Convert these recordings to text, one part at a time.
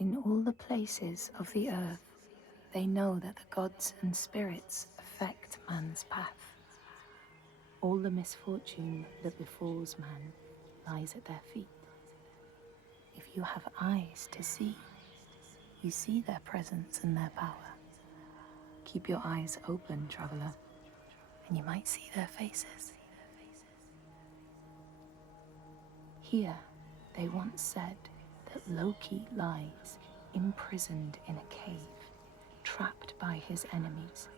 In all the places of the earth, they know that the gods and spirits affect man's path. All the misfortune that befalls man lies at their feet. If you have eyes to see, you see their presence and their power. Keep your eyes open, traveler, and you might see their faces. Here, they once said that Loki lies imprisoned in a cave, trapped by his enemies,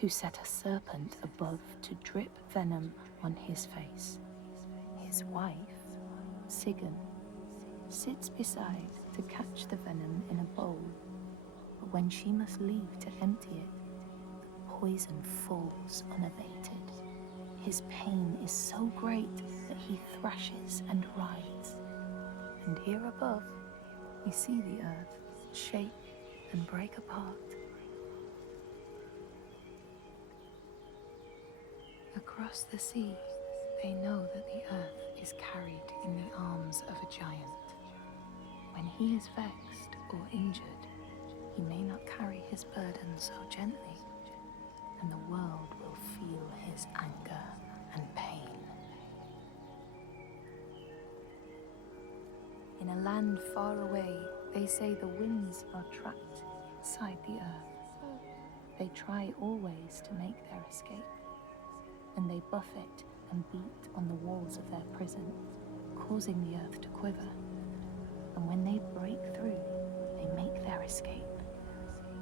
who set a serpent above to drip venom on his face. His wife, Sigyn, sits beside to catch the venom in a bowl, but when she must leave to empty it, the poison falls unabated. His pain is so great that he thrashes and writhes. And here above, we see the earth shake and break apart. Across the sea, they know that the earth is carried in the arms of a giant. When he is vexed or injured, he may not carry his burden so gently, and the world will feel his anger and pain. In a land far away, they say the winds are trapped inside the earth. They try always to make their escape, and they buffet and beat on the walls of their prison, causing the earth to quiver. And when they break through, they make their escape.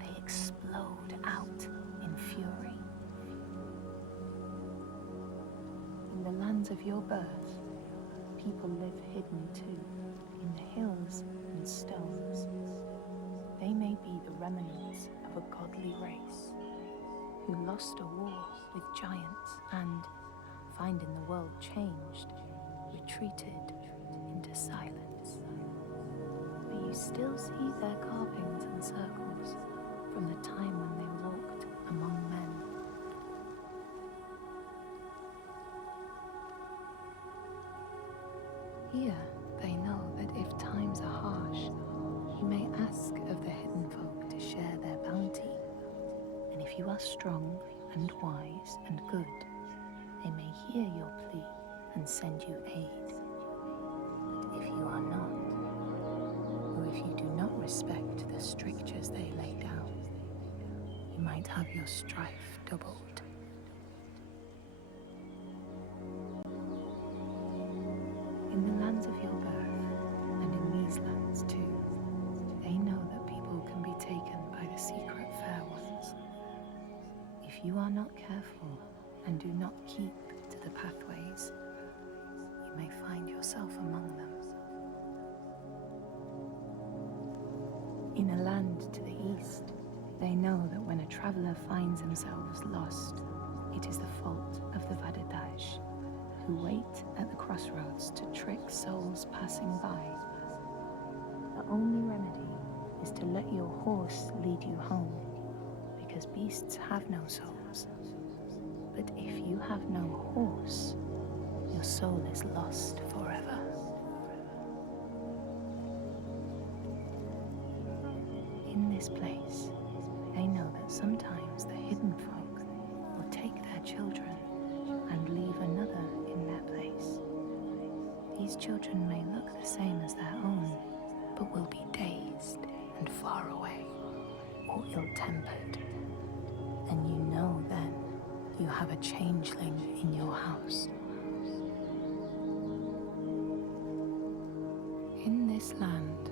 They explode out in fury. In the lands of your birth, people live hidden too, in the hills and stones. They may be the remnants of a godly race who lost a war with giants and, finding the world changed, retreated into silence. But you still see their carvings and circles from the time when they walked among men. Here, they know that if times are harsh, you may ask of the hidden folk to share their bounty. And if you are strong and wise and good, they may hear your plea and send you aid. But if you are not, or if you do not respect the strictures they lay down, you might have your strife doubled. In the lands of your birth, and in these lands too, they know that people can be taken by the secret fair ones. If you are not careful and do not keep to the pathways, you may find yourself among them. In a land to the east, they know that when a traveler finds themselves lost, it is the fault of the Vadadash, who wait at the crossroads to trick souls passing by. The only remedy is to let your horse lead you home, because beasts have no souls. But if you have no horse, your soul is lost forever. In this place, they know that sometimes the hidden folk will take their children and leave another in their place. These children may look the same as their own, but will be dazed and far away, or ill-tempered. And you know then you have a changeling in your house. In this land,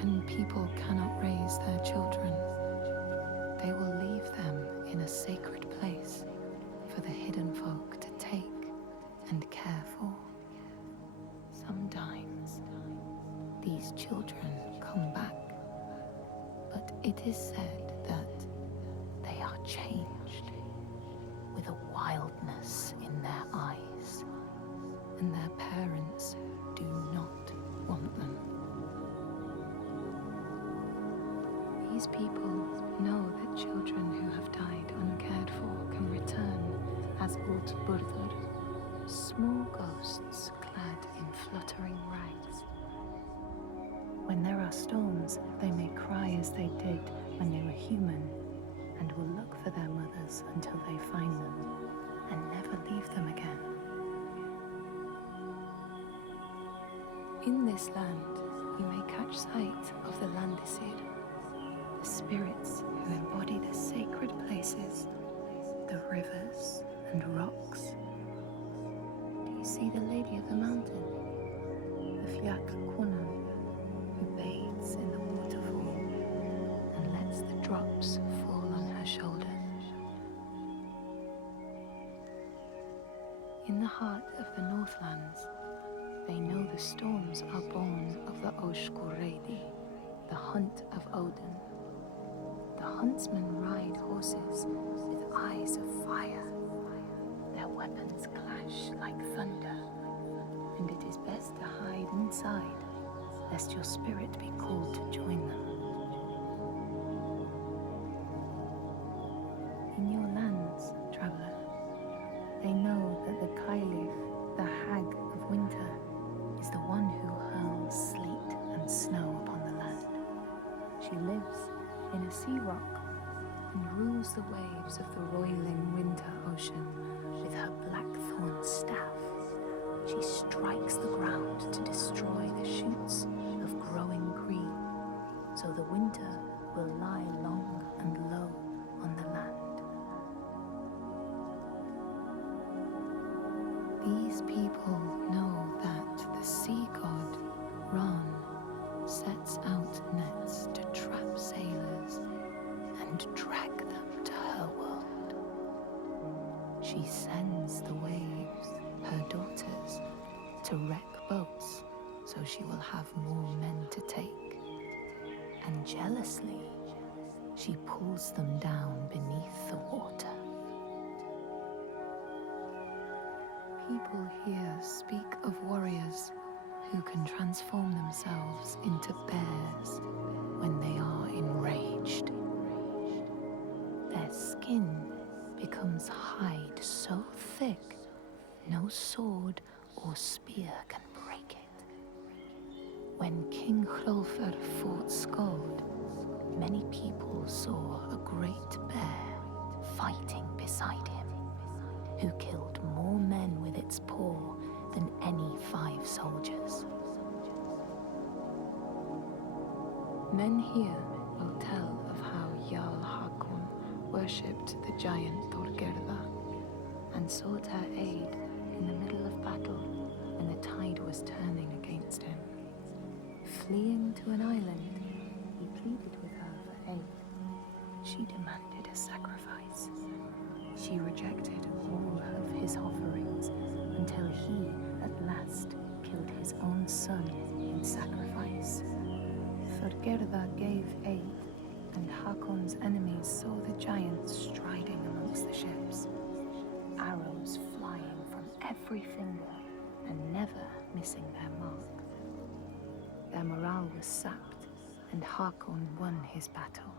when people cannot raise their children, they will leave them in a sacred place for the hidden folk to take and care for. Sometimes these children come back, but it is said that they are changed with a wildness in their eyes, and their parents do not want them. These people know that children who have died uncared for can return as Útburður, small ghosts clad in fluttering rags. When there are storms, They may cry as they did when they were human, and will look for their mothers until they find them, and never leave them again. In this land, you may catch sight of the Landdisasteinar, the spirits who embody the sacred places, the rivers and rocks. Do you see the Lady of the Mountain, the Fiat Kunan, who bathes in the waterfall and lets the drops fall on her shoulders? In the heart of the Northlands, they know the storms are born of the Oshkuredi, the hunt of Odin. The huntsmen ride horses with eyes of fire. Their weapons clash like thunder, and it is best to hide inside, lest your spirit be called to join them. In your lands, traveler, they know that the Kailif, the hag of winter, is the one who hurls sleet and snow upon the land. She lives in a sea rock and rules the waves of the roiling winter ocean with her blackthorn staff. She strikes the ground to destroy the shoots of growing green, so the winter will lie long and low on the land. These people know that the sea god, Ran, sets out nets to trap sailors and drag them to her world. She sends the waves, her daughters, to wreck boats so she will have more men to take. And jealously, she pulls them down beneath the water. People here speak of warriors who can transform themselves into bears when they are enraged. Their skin becomes hide so thick no sword or spear can break it. When King Hrolfr fought Skald, many people saw a great bear fighting beside him, who killed more men with its paw than any 5 soldiers. Men here will tell of how Jarl Hakon worshipped the giant Thorgerða and sought her aid in the middle of battle when the tide was turning against him. Fleeing to an island, he pleaded with her for aid. She demanded a sacrifice. She rejected all of his offerings until he, at last, killed his own son in sacrifice. Thorgerða gave aid, and Hakon's enemies saw the giants striding amongst the ships, arrows flying from every finger and never missing their mark. Their morale was sapped, and Hakon won his battle.